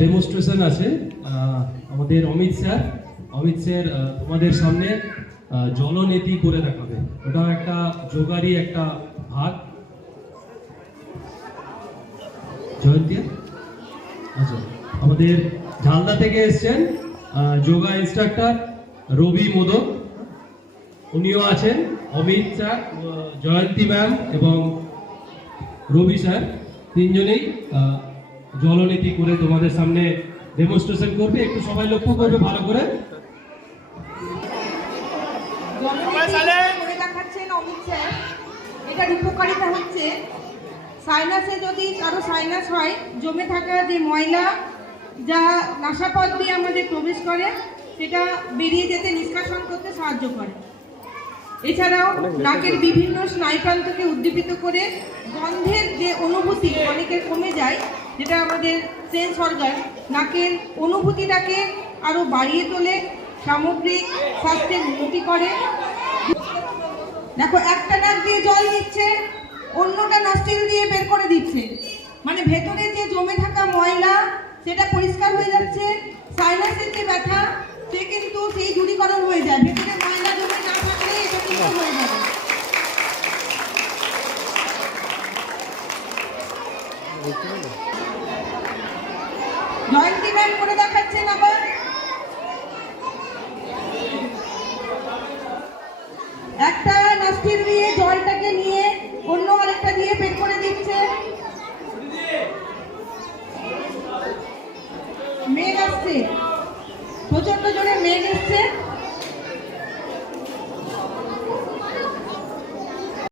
Demonstration আছে আমাদের Amit sir তোমাদের সামনে জলনীতি করে দেখাবে। ওটাও একটা যোগারই একটা ভাগ। জয়ন্তী আচ্ছা, আমাদের ঝালদা থেকে এসছেন যোগা ইনস্ট্রাক্টর রবি মোদক, উনিও আছেন। অমিত স্যার, জয়ন্তী ম্যাম এবং রবি স্যার তিনজনেই জলনীতি করে তোমাদের সামনে ডেমনস্ট্রেশন করবে। একটু সবাই লক্ষ্য করবে ভালো করে। এটার উপকারিতা হচ্ছে সাইনাসে যদি কারো সাইনাস হয়, জমে থাকা যে ময়লা যা নাসাপথ দিয়ে আমাদের প্রবেশ করে সেটা বেরিয়ে যেতে, নিষ্কাশন করতে সাহায্য করে। এছাড়াও নাকের বিভিন্ন স্নায়ুপ্রান্তকে উদ্দীপিত করে গন্ধের যে অনুভূতি অনেকের কমে যায়, যেটা আমাদের সেন্স অর্গান, নাকের অনুভূতিটাকে আরও বাড়িয়ে তোলে, সামগ্রিক স্বাস্থ্যের উন্নতি করে। দেখো, একটা নাক দিয়ে জল দিচ্ছে, অন্যটা নস্ট্রিল দিয়ে বের করে দিচ্ছে, মানে ভেতরে যে জমে থাকা ময়লা সেটা পরিষ্কার হয়ে যাচ্ছে। সাইনাসের যে ব্যথা সে কিন্তু সেই দূরীকরণ হয়ে যায়, ভেতরে ময়লা জমে না থাকলে এটা কিন্তু হয়ে যাবে। জয়ন্তী ম্যাম করে দেখাচ্ছেন আবার।